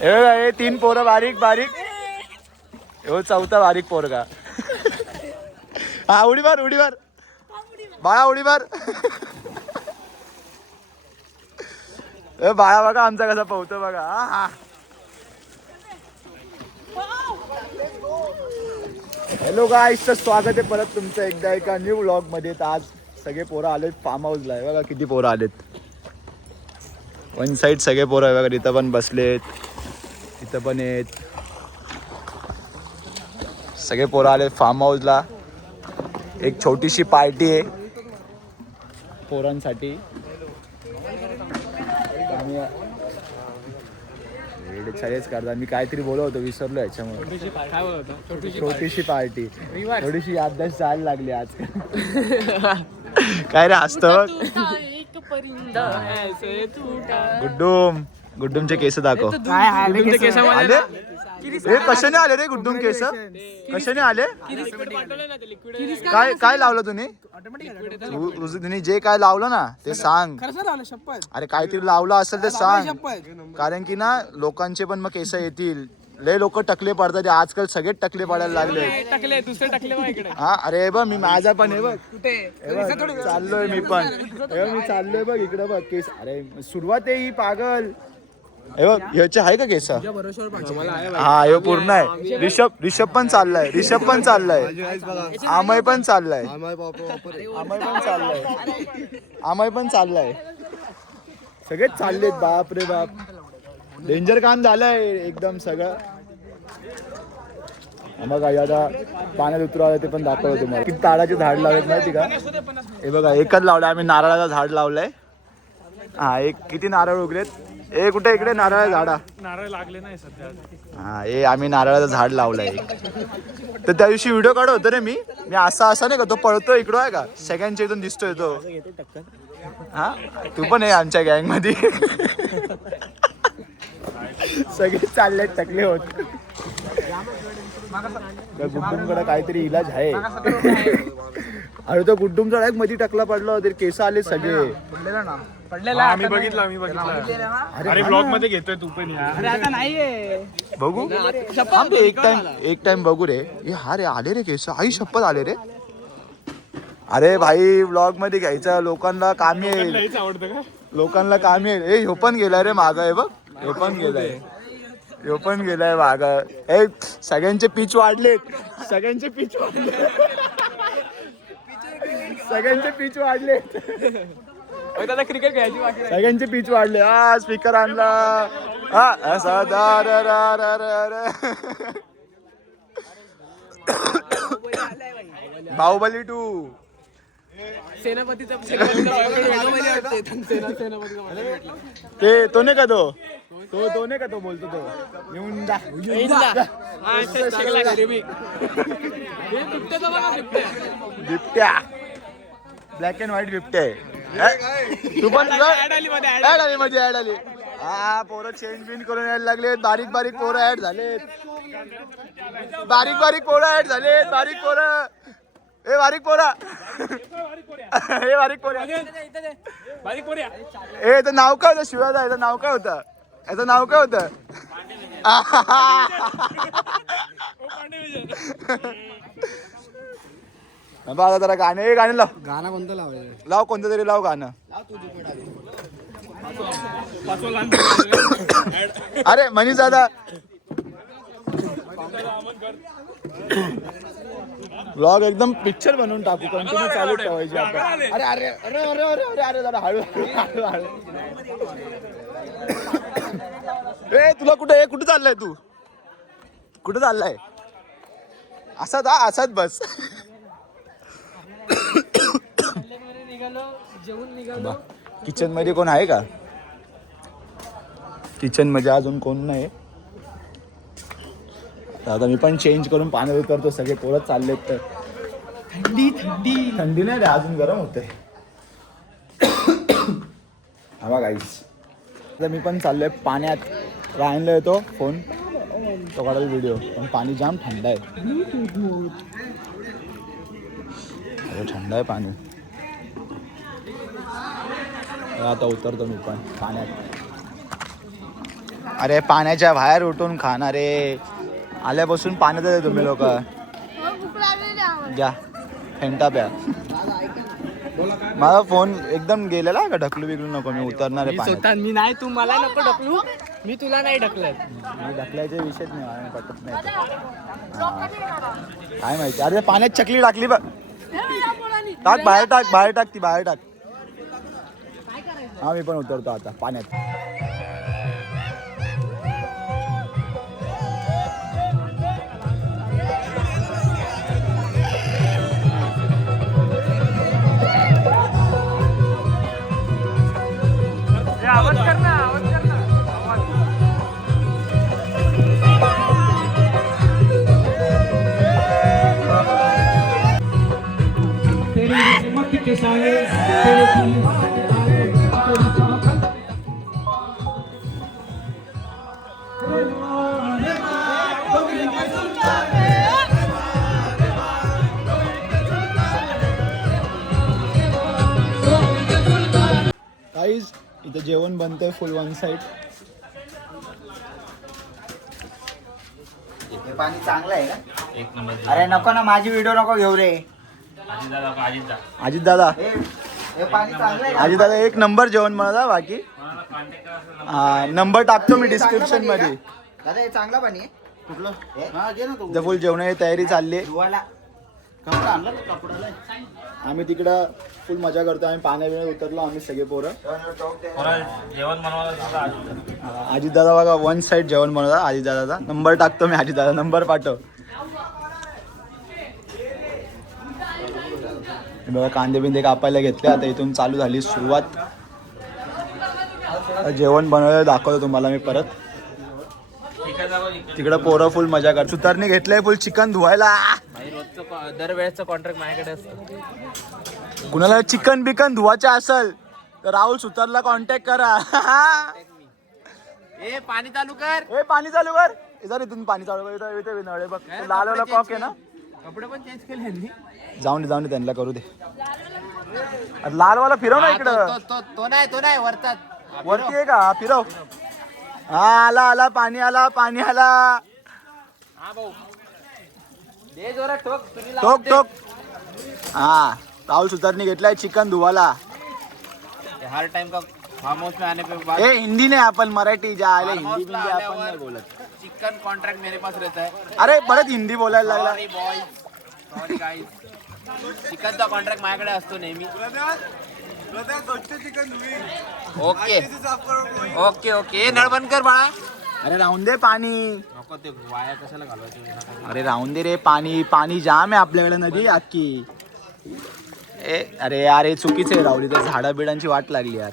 हे 3 पोरं बारीक बारीक. हो चौथा बारीक पोरगा. हा उडी मार उडी मार बाळा उडी मार. बाळा बघा आमचा कसा पोहतो बघा. हा हॅलो गाईस, तर स्वागत आहे परत तुमचं एकदा एका न्यू व्लॉग मध्ये. तर आज सगळे पोरं आलेत फार्म हाऊसला. आहे बघा किती पोरं आलेत. वन साईड सगळे पोरं आहे बघा. इथं पण बसलेत, इथं पण आहेत. सगळे पोरं आलेत फार्म हाऊसला. एक छोटीशी पार्टी आहे पोरांसाठी. सगळेच करतात. मी काहीतरी बोलत होतो विसरलो याच्यामुळे. छोटीशी पार्टी. थोडीशी याददाश्त जायला लागली आज. काय रे असतं. गुड्डूमचे केस दाखव. हे कशाने आले रे गुड्डूम केस. कशाने आले. काय लावलं तुम्ही जे काय लावलं ना ते सांग. अरे काहीतरी लावलं असेल ते सांग. कारण की ना लोकांचे पण मग केस येतील. लय लोक टकले पडतात आजकाल. सगळे टकले पडायला लागले. हा अरे बघ मी माझा पण आहे बघ. चाललोय मी पण. मी चाललोय बघ इकडे बघ केस. अरे सुरुवात आहे ही पागल. ह्याचे आहे का केस. हा हे पूर्ण आहे. रिषभ पण चाललाय. आमय पण चाललाय. सगळेच चाललेत. बाप रे बाप डेंजर काम झालंय एकदम सगळं. बघा आता पाण्यात उतरावलं ते पण दाखवलं तुम्हाला. किती ताडाचे झाड लावलेत माहिती का. हे बघा एकच लावलं आम्ही. नारळाचं झाड लावलंय. हा एक किती नारळ उगलेत. ए कुठे इकडे नारळ झाडा. नारळ लागले नाही सध्या. हा हे आम्ही नारळाचं झाड लावलंय. तर त्या दिवशी व्हिडिओ काढत होतो रे मी असा नाही का तो पळतो इकडं आहे का. सेकंडच्या इथून दिसतोय तो. हा तू पण आहे आमच्या गँग मध्ये. सगळे चालले टकले होत. गुड्डूमकडे काहीतरी इलाज आहे. अरे तो गुड्डूमचा डायरेक्ट मध्ये टकला पडला होता. केस आले सगळे. मी बघितला. अरे ब्लॉग मध्ये घेतोय तू पण. आता नाहीये बघू एक टाइम बघू रे. हा रे आले रे केस. आई शपथ आले रे. अरे भाई ब्लॉग मध्ये घ्यायचं. लोकांना कामी येईल. लोकांना कामी येईल. ह्यो पण गेलाय रे माग. आहे बघ ह्यो पण गेलाय माग. सगळ्यांचे पिच वाढलेत. सगळ्यांचे पिच वाढलेत. क्रिकेट खेळायची बाकी. सगळ्यांचे पिच वाढले. हा स्पीकर आणला. हा असा बाहुबली 2 सेनापतीचा ते तो नाही का तो नाही का तो बोलतो तो येऊन जा. बिबट्या ब्लॅक अँड व्हाईट बिबट्या आहे. तू पण ऍड आली. हा पोरं चेंज बिन करून यायला लागले. बारीक पोरं ऍड झालेत. बारीक पोरं. हे बारीक पोऱ्या. याचं नाव काय होतं शिवाजा. याचं नाव काय होतं. बघा जरा गाणे लाव. गाणं कोणतं लाव कोणतं तरी लाव गाणं. अरे मनीष दादा व्लॉग एकदम पिक्चर बनवून टाकू. कंटिन्यू चालू ठेवायची आपण. अरे जरा हळू. तुला कुठे चाललाय तू. कुठे चाललाय. असाच बस. किचन मध्ये कोण आहे का. किचन मध्ये अजून कोण नाही. आता मी पण चेंज करून पाण्यात उतरतो. सगळे पोरं चाललेत. तर थंडी नाही रे अजून गरम होतंय. हा गाईस आता मी पण चाललोय पाण्यात. राहायला येतो फोन तो काढायला व्हिडिओ. पण पाणी जाम थंड आहे. थंड आहे पाणी. आता उतरतो मी पण पाण्यात. अरे पाण्याच्या बाहेर उठून खाणारे आल्यापासून पाण्यात आहे तुम्ही लोक. घ्या फेंटा प्या. माझा फोन एकदम गेलेला का ढकलू बिकलू नको मी उतरणार आहे पाण्यात. मी नाही तू मला नको ढकलू मी तुला नाही ढकलत. मी ढकलायचे विषयच नाही मला पटत नाही. काय माहिती अरे पाण्यात चकली टाकली बघ. टाक बाहेर टाक बाहेर टाक ती बाहेर टाक. हा मी पण उतरतो आता पाण्यात. आवाज कर ना आवाज कर ना आवाज. काहीच इथे जेवण बनतंय फुल वन साइड. हे पाणी चांगलं आहे का? एक नंबर. अरे नको ना माझी व्हिडिओ नको घेऊ रे. अजित दादा हे पाणी चांगलं आहे का? अजित दादा एक नंबर जेवण बनवता. बाकी हा नंबर टाकतो मी डिस्क्रिप्शन मध्ये. दादा हे चांगलं पाणी आहे. कुठलं? हा घे ना तू. इथे फुल जेवणाची तयारी चालली आहे. धुवायला कपडा आणला ना कपड्याला. आम्ही तिकडं फुल मजा करतो. आम्ही पाण्यात उतरलो आम्ही सगळे पोरं. जेवण बनवायला अजित दादा बघा वन साइड जेवण बनवता. अजित दादाचा नंबर टाकतो मी. अजित दादा नंबर पाठव. हे बघा कांदे बिंदे कापायला घेतले. आता इथून चालू झाली सुरुवात. जेवण बनवायला दाखवतो तुम्हाला मी परत. तिकडं पोरं फुल मजा कर. सुतारने घेतलंय फुल चिकन धुवायला. दरवेळेचं कॉन्ट्रॅक्ट माझ्याकडे असतं. कुणाला चिकन बिकन धुवायचं असेल तर राहुल सुतारला कॉन्टॅक्ट करा. ए पाणी चालू कर. ए पाणी चालू कर. इधर इथून पाणी चालू कर. इथं इथे नळे बघ. लाल वाला कॉक आहे ना. कपडे पण चेंज केले यांनी. जाऊन दे त्यांना करू दे. लाल वाला फिरव ना इकडं. तो नाही वरतात वरती आहे का फिरव. हा आला पाणी आला पाणी आला. हा भाऊ दे जोरात ठोक. टोक हा राहुल सुतारने घेतलाय चिकन धुवाला. हर टाइम का फार्म हाउस में आने पे बाद ए हिंदी नाही आपण मराठी ज्या आले फार्म हिंदी हाउस बिंदी आपण आल्यावर नाही बोलत. चिकन कॉन्ट्रैक्ट मेरे पास रहता है. अरे परत हिंदी बोलायला लागला. Sorry boys sorry guys. चिकनचा कॉन्ट्रॅक्ट माझ्याकडे असतो नेहमी. ओके ओके ओके नळ बंद कर बाळा. अरे राहून दे पाणी. नको ते वाया कशाला घालवायचं. अरे राहून दे रे पाणी जाम आहे आपल्याकडे नदी अख्खी. ए अरे चुकीचं आहे राहुल. तर झाडा बिडांची वाट लागली यार.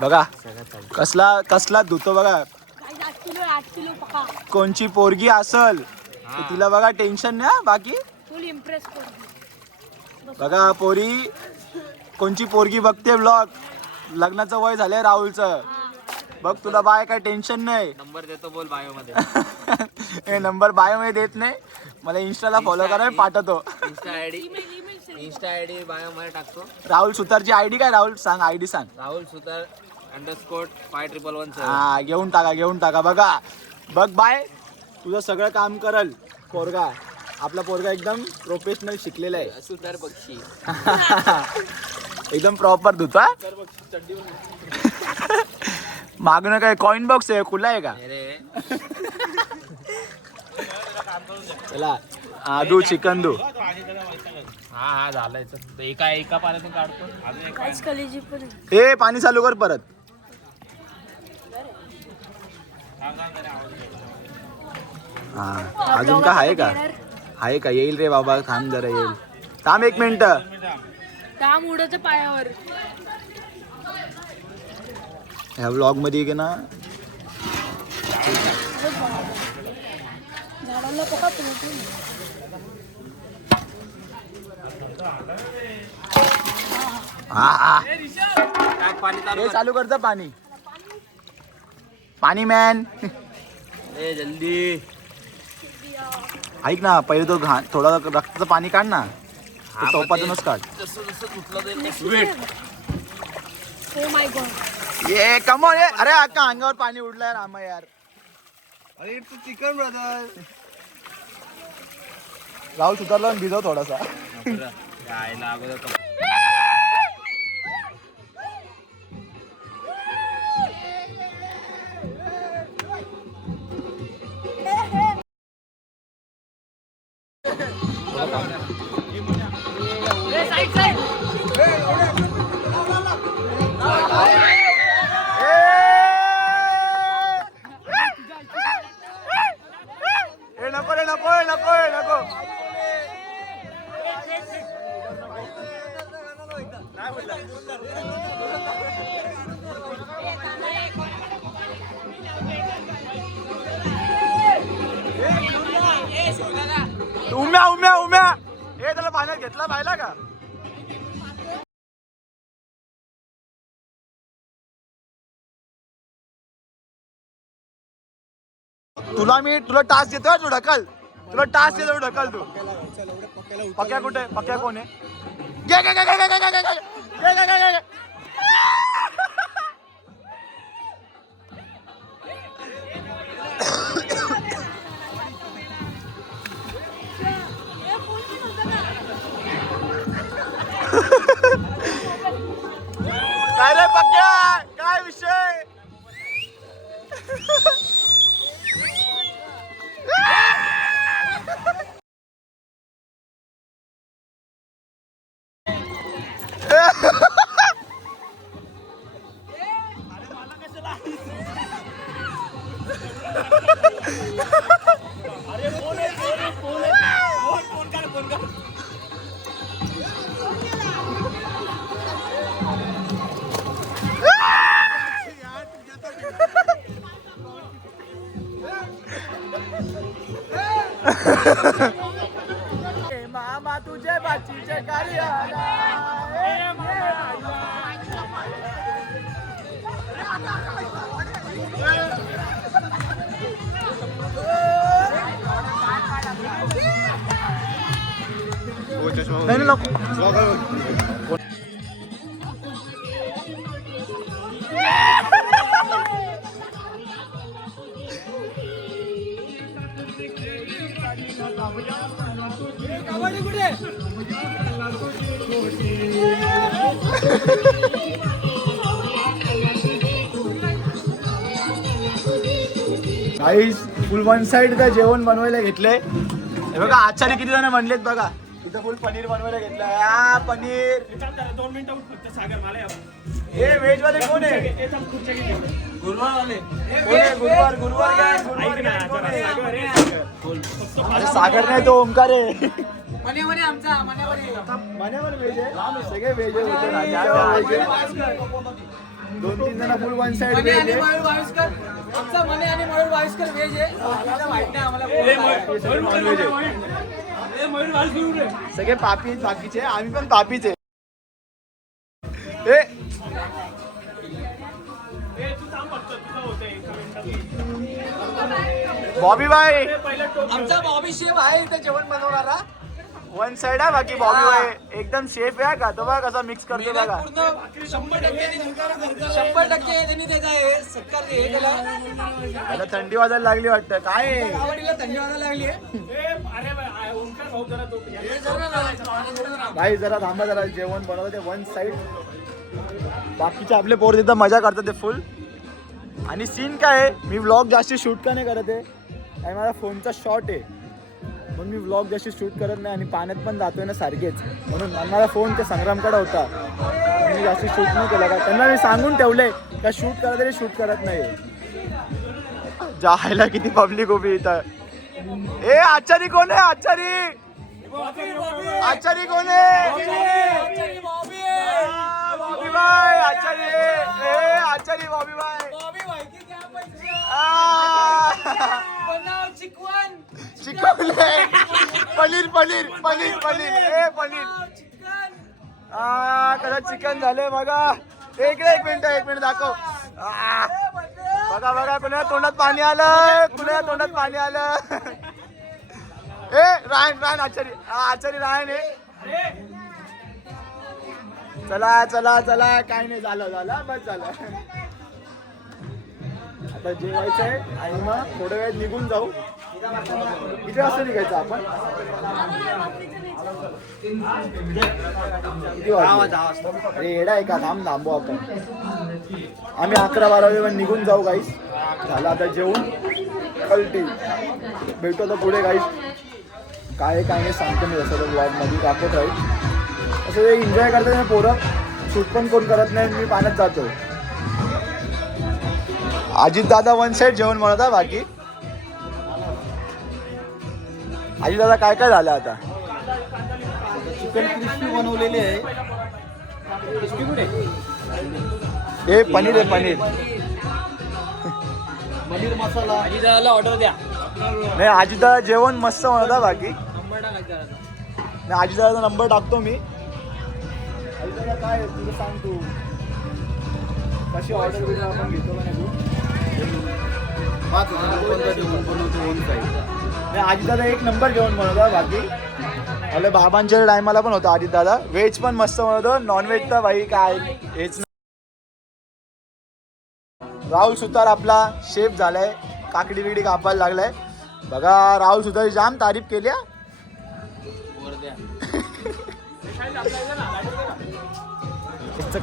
बघा कसला धुतो बघा. कोणची पोरगी असल तर तिला बघा टेन्शन नाही. बाकी बघा पोरी कोणची पोरगी बघते ब्लॉग. लग्नाचं वय झालंय राहुलचं. बघ तुला बाय काय टेन्शन नाही. नंबर देतो बोल बायो मध्ये. हे नंबर बायो मध्ये देत नाही. मला इंस्टाला फॉलो करा पाठवतो. इंस्टा आयडी बायो मध्ये टाकतो. राहुल सुतारची आयडी काय राहुल सांग. आयडी सांग. राहुल सुतार _5117. हा घेऊन टाका. बघा बघ बाय तुझं सगळं काम करल पोरगा. आपला पोरगा एकदम प्रोफेशनल शिकलेला आहे. सुतार बक्षी एकदम प्रॉपर धुता. मागणं काय कॉइन बॉक्स आहे खुला आहे का. चला दू चिकन दू. हा झालंय. एका पाण्यातून काढतो. हे पाणी चालू कर परत. हा अजून का आहे का येईल रे बाबा. थांब जरा येईल. थांब 1 मिनिट. उडत पायावर. ह्या व्लॉग मध्ये की ना हा हे चालू करतं पाणी मॅन. जल्दी ऐक ना पहिले तो थोडा रक्ताचं पाणी काढ ना. टोपातूनच काढ. Oh my god. ये कमो ये अरे अक्का अंगावर पाणी उडलंय रामा यार. अरे इट्स चिकन ब्रदर. राहुल सुतारला भिजव थोडासा. नको रे नको नको नको. उम्या उम्या उम्या हे त्याला पाण्यात घेतला पाहिला का. तुला टास्क देतोय तू ढकल. तुला टास्क देतो ढकल तू. पक्या कुठे पक्या कोण आहे. घे घे घे घे घे घे घे घे घे घे घे. काय रे पक्या काय विषय. मामा तुझे बाचीचे कार्य नाही नको. फुल वन साइड इथं जेवण बनवायला घेतलंय. हे बघा आचारी किती जण म्हणलेत बघा. इथं फुल पनीर बनवायला घेतलंय. हा पनीर 2 मिनिटं फक्त सागर मला हे व्हेज वाले कोण आहे. गुरुवार वाले कोण आहे गुरुवार गुरुवार काय गुरुवार अरे सागर नाही तो ओमकार आहे. मण्यावर व्हेज आहे सगळे व्हेज आहे. 2-3 जण फुल वन साइड व्हेज आहे. सगळे पापी बाकीचे आम्ही पण पापीचे. बॉबी भाई आमचा बॉबी शेफ आहे इथे जेवण बनवणारा. वन साइड आहे बाकी बॉबी भाई एकदम सेफ आहे का. तो बघा कसा मिक्स करतो बघा. 100% त्यांनी त्याचा हे सत्कार हे केला. आता थंडी वाजायला लागली वाटतं काय. आवडीला थंडी वाजायला लागली भाई जरा थांबा जरा जेवण बनवलं ते वन साइड. बाकीचे आपले पोर तिथं मजा करतात ते फुल. आणि सीन काय आहे मी व्लॉग जास्त शूट का नाही करत आहे आणि माझा फोनचा शॉट आहे म्हणून मी व्लॉग जास्त शूट करत नाही. आणि पाण्यात पण जातोय ना सारखेच म्हणून माझा फोन ते संग्रामकडे होता. मी जास्त शूट नाही केला का. त्यांना मी सांगून ठेवलंय का शूट करा तरी शूट करत नाही. जायला किती पब्लिक उभी इथं. ए आचारी कोण आहे. आचारी आचारी कोण आहे. बॉबी भाई आचारी ए आचारी बॉबी भाई. शिकवले पनीर पनीर पनीर पनीर ए पनीर. कदा चिकन झाले बघा. एक मिनिट दाखव. बघा बघा कुणा तोंडात पाणी आलं. कुणा तोंडात पाणी आलं. ए रायन आचारी आचारी रायन आहे. चला चला चला काय नाही झालं बस झालं. आता जेवायचं आहे आणि मग थोड्या वेळात निघून जाऊ. किती वाजता निघायचं आपण? किती वाजता? अरे येडा आहे का? थांबू आपण. आम्ही 11-12 वाजेपर्यंत निघून जाऊ गाईस. झालं आता जेवून कल्टी. भेटू आता पुढे गाईस. काय नाही सांगतो मी असं ब्लॉगमध्ये दाखवत राहील. असं ते एन्जॉय करतात पोरं. शूट पण कोण करत नाही. मी पाण्यात जातो. अजित दादा वन साईड जेवण म्हणता बाकी. अजित दादा काय काय झालं आता? चिकन क्रिस्पी बनवलेली आहे. हे पनीर आहे पनीर. पनीर मसाला. ऑर्डर द्या. नाही अजित दादा जेवण मस्त म्हणता बाकी. नाही अजित दादाचा नंबर टाकतो मी. अजित दादा काय तुझं सांग तू कशी ऑर्डर बिर्डर आपण घेतो का नाही तू? 5,000 जेवण बनवतो वन साईड. नाही अजितदादा एक नंबर जेवण बनवता बाकी. आपल्या बाबांच्या टायमाला पण होता अजितदादा. व्हेज पण मस्त बनवतो. नॉनव्हेज तर भाई काय हेच नाही. राहुल सुतार आपला शेफ झालाय. काकडी बिकडी कापायला लागलाय बघा. राहुल सुतारची जाम तारीफ केली.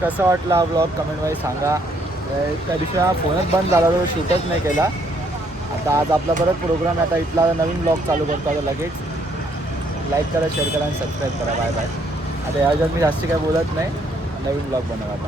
कसं वाटलं हा ब्लॉग कमेंट मध्ये सांगा. त्या दिवशी हा फोनच बंद झाला तो शूटच नाही केला. आता आज आपला परत प्रोग्राम आहे. आता इथला नवीन ब्लॉग चालू करतो आता लगेच. लाईक करा, शेअर करा आणि सबस्क्राईब करा. Bye bye. आता याच्यात मी जास्त काय बोलत नाही. नवीन ब्लॉग बनवा आता.